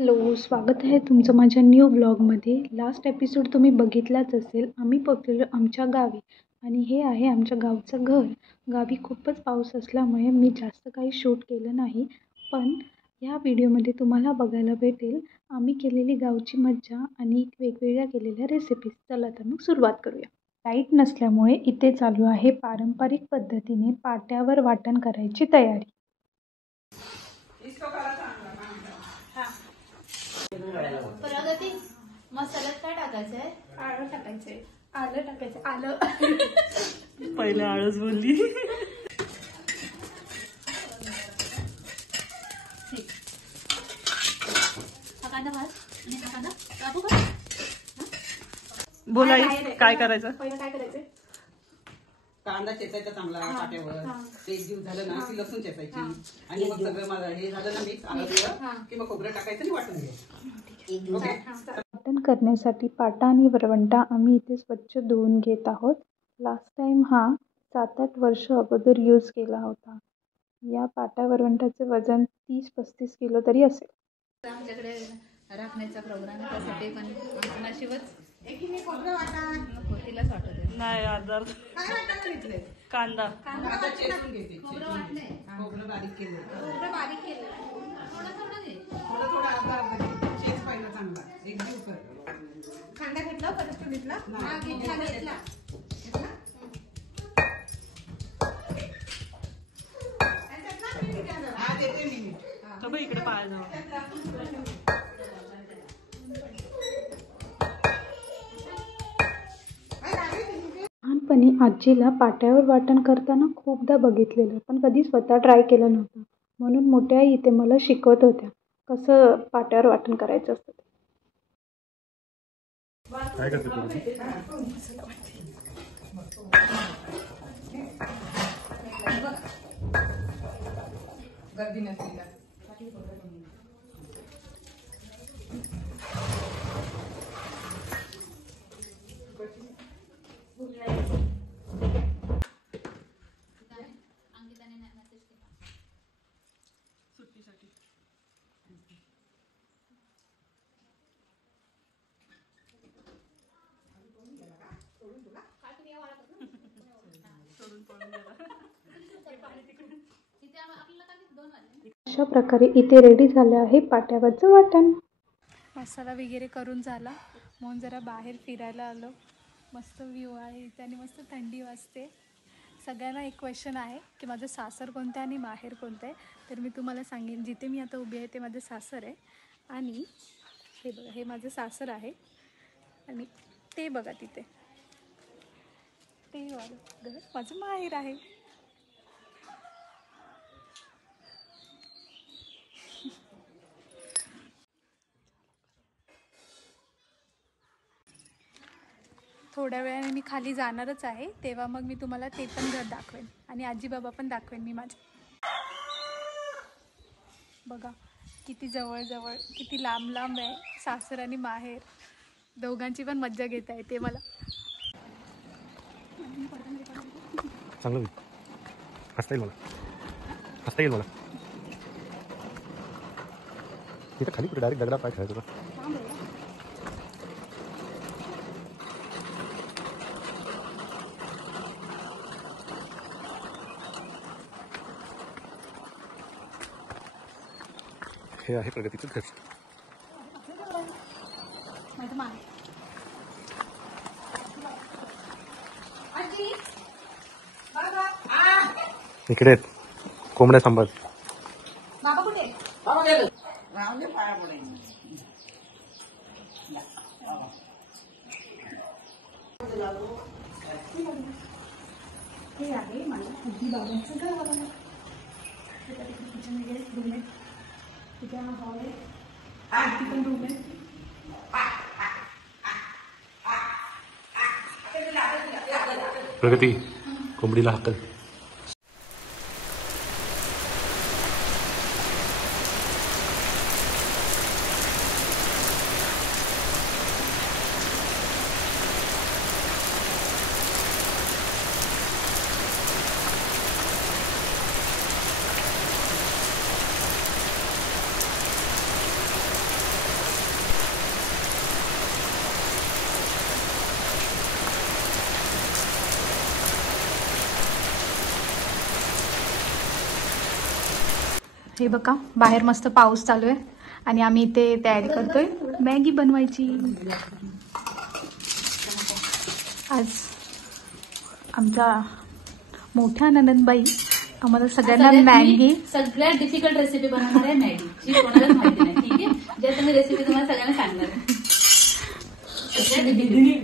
Hello, स्वागत आहे तुमचं माझ्या न्यू ब्लॉगमध्ये. लास्ट एपिसोड तुम्ही बघितलाच असेल. आम्ही पोहोचलेलो आमच्या गावी आणि हे आहे आमच्या गावचं घर. गावी खूपच पाऊस असल्यामुळे मी जास्त काही शूट केलं नाही, पण ह्या व्हिडिओमध्ये तुम्हाला बघायला भेटेल आम्ही केलेली गावची मज्जा आणि वेगवेगळ्या केलेल्या रेसिपीज. चला तर मग सुरुवात करूया. लाईट नसल्यामुळे इथे चालू आहे पारंपरिक पद्धतीने पाट्यावर वाटण करायची तयारी. प्रगती मसाल्यात काय टाकायचंय? आलं टाकायचंय. आलं टाकायचं. आलं पहिले आळस बोलली. हा कांदा भाज आणि हा कांदा कापू का? बोला काय करायचं? पहिलं काय करायचंय? कांदा चेचायचा चांगला पाट्यावर. ते एक दिवस झालं ना की लसूण चेचायची आणि मग सगळं माझं हे झालं ना मिक्स आलं की मग खोबरं टाकायचं आणि वाटून घ्यायचं. वाटण करण्यासाठी पाटा आणि वरवंटा आम्ही इथे स्वच्छ धुवून घेत आहोत. लास्ट टाइम हा 7-8 वर्ष अगोदर यूज केला होता. या पाटा वरवंटाचे वजन 30-35 किलो तरी असेल. आमच्याकडे राखण्याचा प्रोग्राम त्यासाठी पण आमचं नशीबच नको तिलाच वाटत आहे. नाही आधार कांदा आता चेचून घेते. खोबरं वाटलंय, खोबरं बारीक केलं. खोबरं बारीक केलं, थोडं थोडं घे. थोडं थोडं अर्धा चेच पाहिलं चांगला एक जीव कर. कांदा घेतला परत घेतला घेतला. हा देते मी. तर इकडे पाय जाऊ. लहानपणी आजीला पाट्यावर वाटण करताना खूपदा बघितलेलं, पण कधी स्वतः ट्राय केलं नव्हतं. म्हणून मोठ्या आई इथे मला शिकवत होत्या कसं पाट्यावर वाटण करायचं असतं. काय करते गर्दी नसली का अशा प्रकारे इथे रेडी झालं आहे पाट्यावरचं वाटण. मसाला वगैरे करून झाला म्हणून जरा बाहेर फिरायला आलो. मस्त व्ह्यू आहे इथे आणि मस्त थंडी वाजते. सगळ्यांना एक क्वेश्चन आहे की माझं सासर कोणतं आहे आणि माहेर कोणतं आहे. तर मी तुम्हाला सांगेन, जिथे मी आता उभी आहे ते माझं सासर आहे आणि हे बघा हे माझं सासर आहे आणि ते बघा तिथे ते वालं घर माझं माहेर आहे. थोड्या वेळाने मी खाली जाणारच आहे, तेव्हा मग मी तुम्हाला ते पण घर दाखवेन आणि आजी बाबा पण दाखवेन मी माझे. बघा किती जवळजवळ किती लांब लांब आहे सासर आणि माहेर. दोघांची पण मज्जा घेता येते मला. चांगलं हसता येईल मला. हसता येईल मला. इथं खाली कुठे डायरेक्ट दगडा पाय खेळायचं तुला. हे आहे प्रगतीचं घर. इकडे कोंबड्या सांभाळ. बाबा कुठे? बाबा गेलं राहून दे पाया पडायचं. हे आहे माझ्या आजी बाबांचं घर. बघा किचन वगैरे रूम आहे. तिथे हा हॉल आहे. ती पण रूम आहे. प्रगती कोंबडीला हाकल. हे बघा बाहेर मस्त पाऊस चालू आहे आणि आम्ही इथे तयारी करतोय मॅगी बनवायची. आज आमच्या मोठ्या ननंदबाई आम्हाला सगळ्यांना मॅगी सगळ्यात डिफिकल्ट रेसिपी बनवणार आहे मॅगी, जी कोणालाच माहिती नाही. ठीक आहे, ज्या तुम्ही रेसिपी तुम्हाला सगळ्यांना सांगणार आहे.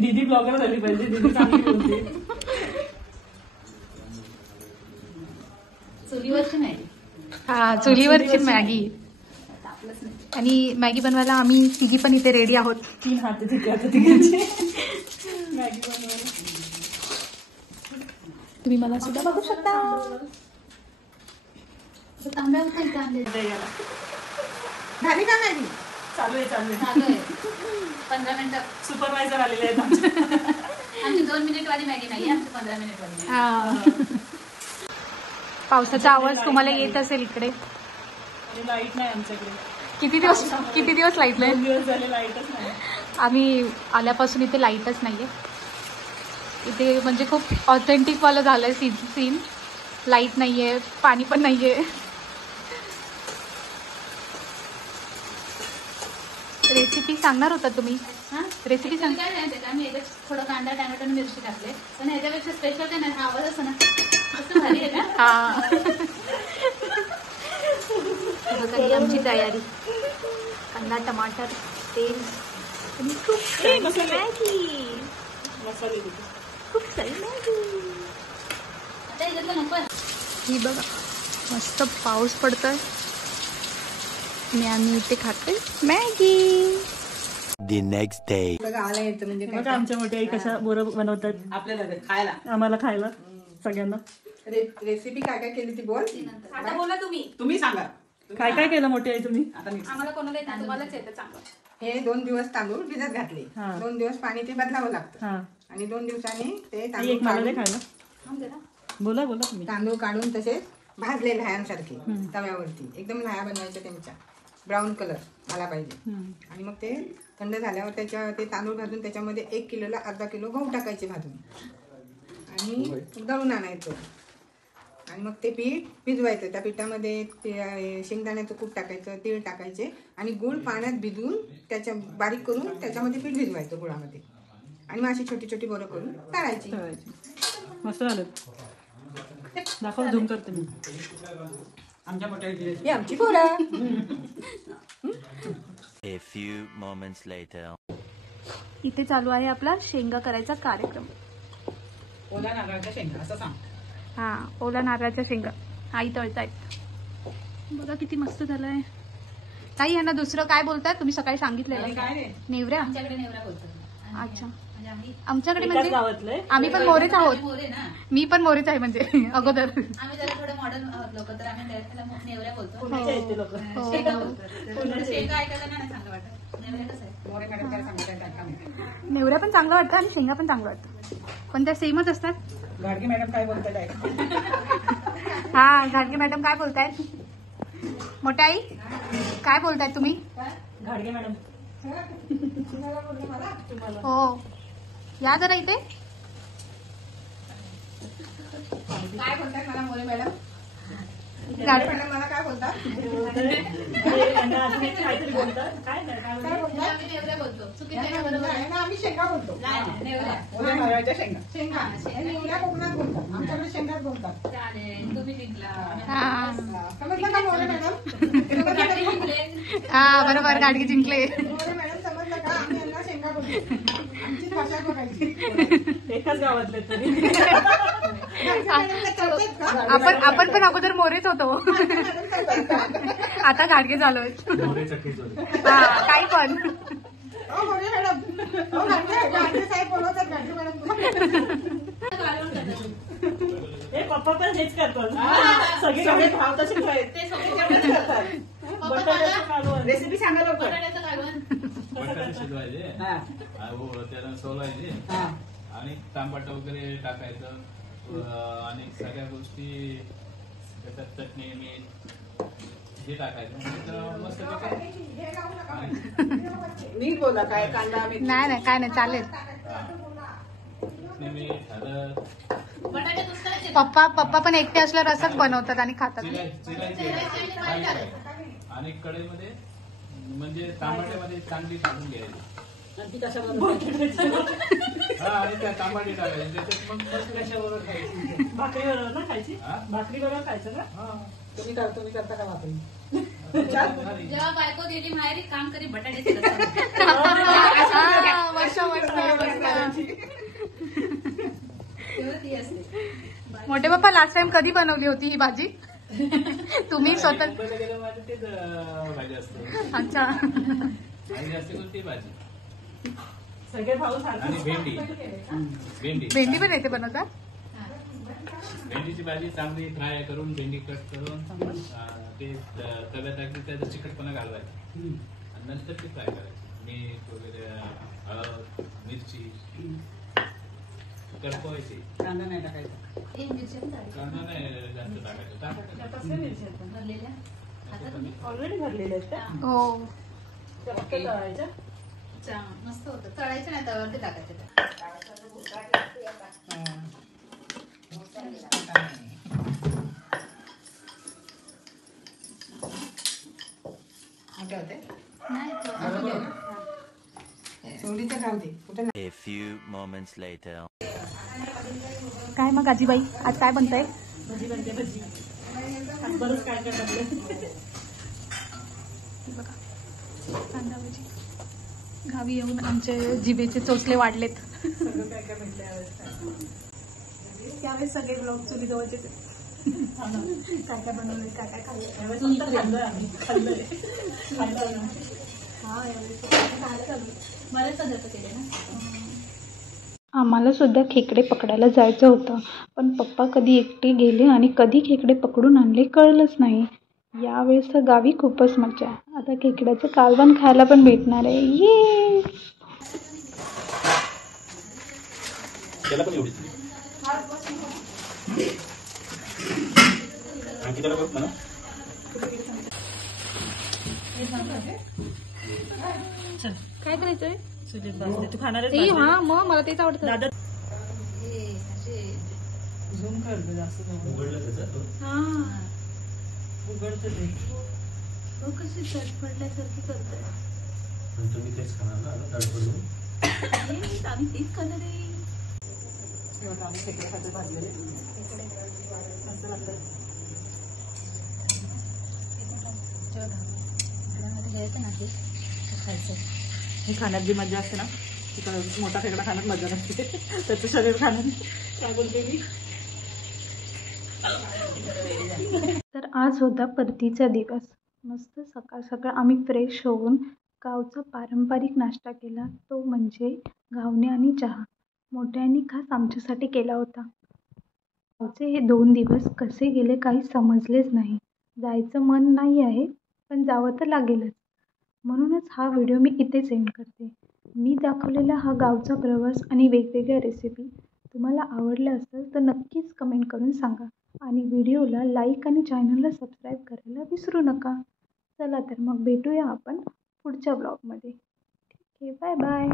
दीदी ब्लॉगर झाली पाहिजे. दीदी चांगली बोलते. चुलीवरची मॅगी. हा चुलीवरची मॅगी. आणि मॅगी बनवायला आम्ही तिघी पण इथे रेडी आहोत. 3 हात तिथे आता तिघांचे मॅगी बनवायला. तुम्ही मला सुद्धा बघू शकता. तांब्या होते तांबे झाली का मॅगी? चालू आहे चालू आहे. 15 मिनिटं. सुपरवायझर आलेले आहेत आमचे. आमची 2 मिनिट वाली मॅगी नाही, आमची 15 मिनिट वाली. पावसाचा आवाज तुम्हाला येत असेल इकडे. आणि लाईट नाही आमच्याकडे. किती दिवस लाईट 2 नाही. दिवस झाले लाईटच नाही. आम्ही आल्यापासून इथे लाईटच नाहीये. इथे म्हणजे खूप ऑथेंटिक वाला झालंय सीन. लाईट नाहीये, पाणी पण नाहीये. रेसिपी सांगणार होता तुम्ही. रेसिपी सांग. काय नाही का, मी याच्यात थोडं कांदा टॅमॅटो आणि मिरची टाकले, पण ह्याच्यापेक्षा स्पेशल काय नाही. हा आवाज असं ना कसं भारी आहे का. हा आमची तयारी. कांदा टमाटर तेल आणि खूप सारी मॅगी. मसाले देते. खूप सारी मॅगी. आता ह्याच्यातलं नको आहे. ही बघा मस्त पाऊस पडतोय आणि आम्ही इथे खातोय मॅगी. The next day. गावाला येतं म्हणजे बघा आमच्या मोठ्या आई कशा बोरं बनवतात आपल्याला खायला. आम्हाला खायला सगळ्यांना. रेसिपी काय काय केली ती बोल. आता बोला तुम्ही सांगा. काय काय केलं मोठी आई तुम्ही. आता मी आम्हाला कोणाला येत नाही, तुम्हालाच येतं चांगलं. हे 2 दिवस तांदूळ भिजत घातले. हा. 2 दिवस पाणी ते बदलावं लागतं. हा आणि 2 दिवसांनी ते आई, तांदूळ एक मला दे काढून खायला. बोला बोला तुम्ही. तांदूळ काढून तसेच भाजले लह्यांसारखे तव्यावरती. एकदम लह्या बनवायच्या त्यांच्या. ब्राऊन कलर आला पाहिजे. आणि मग ते थंड झाल्यावर ते तांदूळ भाजून त्याच्यामध्ये 1 किलोला अर्धा किलो गहू टाकायचे भाजून आणि दळून आणायचं. आणि मग ते पीठ भिजवायचं. त्या पिठामध्ये शेंगदाण्याचं कूट टाकायचं, तीळ टाकायचे आणि गूळ पाण्यात भिजवून त्याच्या बारीक करून त्याच्यामध्ये पीठ भिजवायचं गुळामध्ये. आणि मग अशी छोटी छोटी बोरं करून तळायची. मस्त झालं. दाखव, झूम करते मी. आमच्या मोठ्या ही आमची बोरं. A few moments later. इथे चालू आहे आपला शेंगा करायचा कार्यक्रम. ओला नारळाच्या शेंगा असं सांग. हा ओला नारळाच्या शेंगा आई तळतायत. बघा किती मस्त झालंय. ताई यांना दुसरं काय बोलतात तुम्ही सकाळी सांगितलेलं. काय रे नेवऱ्या. आमच्याकडे नेवरा बोलतात. अच्छा. म्हणजे आम्ही आमच्याकडे एकाच म्हणजे गावातले. आम्ही पण मोरेच आहोत. मोरे ना. मी पण मोरेच आहे म्हणजे अगोदर. आम्ही जरा थोडं मॉडर्न आहोत लोक, तर आम्ही त्याला नेवऱ्या बोलतो. पुण्याचे आहेत ते लोक. शेंगा बोलतो. शेंगा ऐकायला नाही चांगलं वाटत. नेवऱ्या कसं आहे. मोरे मॅडम काय सांगतात. नेवऱ्या पण चांगलं वाटतं आणि शेंगा पण चांगलं वाटतं, पण त्या सेमच असतात. गाडगे मॅडम काय बोलतात. हा घाडगे मॅडम काय बोलतायत. मोठ्या आई काय बोलतायत तुम्ही. घाडगे मॅडम. हो या जरा इथे. काय बोलतात मला मोरे मॅडम. गाड- मॅडम मला काय बोलतात. अजून एक काहीतरी बोलतात. काय नाही काय बोलतात? आम्ही नेवऱ्या बोलतो. चुकीच्या बरोबर. आम्ही शेंगा बोलतो. नेवऱ्या. ओल्या नारळाच्या शेंगा. शेंगा आणि ओल्या कोकणात बोलतात. आमच्याकडे शेंगाच बोलतात. चालेल, तुम्ही जिंकला. हा समजलं का मोरे मॅडम. गाडी जिंकले. हा बरोबर गाडगे जिंकले. मोरे मॅडम समजलं का. आम्ही यांना शेंगा बोलतो. आमचीच भाषा बघायची. एकाच गावातले तरी. आपण पण अगोदर मोरेच होतो. आता गाडगे झालोय. हा काही पण. मोरे मॅडम. गाडगे साहेब बोलवतात. गाडगे मॅडम. हे पप्पा पण हेच करतात. सगळे भाव तसेच आहेत. ते सगळे बटाट्याचं कालवण. रेसिपी सांगा लवकर. बटाट्याचं कालवण. बटाटे शिजवायचे हा. त्याला सोलायचे हा. आणि तांबट वगैरे टाकायचं आणि सगळ्या गोष्टी त्याच्यात चटणी मीठ हे टाकायचं म्हणजे मस्त नीट बोला. काय कांदा मिरची. नाही काय नाही चालेल. चटणी मीठ हळद बटाटे नुसतं पप्पा पण एकटे असल्यावर असंच बनवतात आणि खातात. चिरायची बारीक आहे. आणि कढईमध्ये म्हणजे टमाट्यामध्ये चांगली टाकून घ्यायची. आणि ती कशाबरोबर हा आणि त्या टमाटे टाकायचे त्याच्यात मग कशाबरोबर खायची? भाकरीबरोबर ना खायची? हा? भाकरीबरोबर खायचं ना? हा. तुम्ही करता का भाकरी? जेव्हा बायको गेली माहेरी काम करी बटाट्याची रस्सा. तेव्हा ती असते. मोठे पप्पा लास्ट टाइम कधी बनवली होती ही भाजी? तुम्ही स्वतः? मुंबईला गेलं माझी तेच भाजी असते. अच्छा. आणि जास्त करून ती भाजी सगळे भाऊ आणि भेंडी. भेंडी पण येते बनवता? भेंडीची भाजी चांगली फ्राय करून भेंडी कट करून ते तव्यात टाकली त्याचा चिकटपणा घालवायचा आणि नंतर ती फ्राय करायची. मीठ वगैरे हळद मिरची करपवायची. कांदा नाही टाकायचा. कांदा नाही जास्त टाकायचं. भरलेल्या ऑलरेडी भरलेले आहेत त्या? हो. त्या फक्त तळायच्या? मस्त होतं. तळायचं नाही तव्यावरती टाकायचं. मोठे होते नाही सोडीचं खाऊ दे कुठं A few moments later. काय मग आजीबाई आज काय बनतंय? भजी बनते भजी. आज बरंच काय काय टाकलं. बघा कांदा भजी. गावी येऊन आमचे जिभेचे चोचले वाढलेत. सगळं काय काय म्हटलं यावेळेस. त्यावेळेस सगळे ब्लॉग चुली जवळचे काय काय बनवले काय काय खाल्लं. यावेळेस फक्त खाल्लं आम्ही. खाल्लंय. हा यावेळेस खायला चालू. बरेच पदार्थ केले ना. आम्हाला सुद्धा खेकडे पकडायला जायचं होतं, पण पप्पा कधी एकटे गेले आणि कधी खेकडे पकडून आणले कळलंच नाही. यावेळेस तर गावी खूपच मजा. आता खेकड्याचं कालवण खायला पण भेटणार आहे. ये त्याला पण एवढीच आणखी त्याला बघ ना. काय करायचंय? चुलीत भाजते. तू खाणार ते हा मग मला तेच आवडतं. दादा हे असे झूम करतो जास्त जवळ. उघडलं त्याचं हा उघडतं ते. तो कशी चटपटल्यासारखी करतोय. तुम्ही तेच खाणार ना आता तडपडून. आम्ही तेच करणार आहे. तेव्हा आम्ही खेकडे खातो भाजीवाले. मस्त लागतं. घ्यायचं नाही खायचं. हे खाण्यात जी मजा असते ना तिकडं मोठा खेकडा खाण्यात मजा नसते. त्याचं शरीर खाण्यात काय बोलते मी. तर आज होता परतीचा दिवस. मस्त सकाळ सकाळ आम्ही फ्रेश होऊन गावचा पारंपरिक नाश्ता केला, तो म्हणजे घावणे आणि चहा. मोठ्यांनी खास आमच्यासाठी केला होता. गावचे हे 2 दिवस कसे गेले काही समजलेच नाही. जायचं मन नाही आहे, पण जावं तर लागेलच. म्हणूनच हा व्हिडिओ मी इथेच एंड करते. मी दाखवलेला हा गावचा प्रवास आणि वेगवेगळ्या रेसिपी तुम्हाला आवडल्या असेल तर नक्कीच कमेंट करून सांगा. आणि व्हिडिओला लाईक आणि चॅनलला सबस्क्राईब करायला विसरू नका. चला तर मग भेटूया आपण पुढच्या ब्लॉगमध्ये. ठीक आहे, बाय बाय.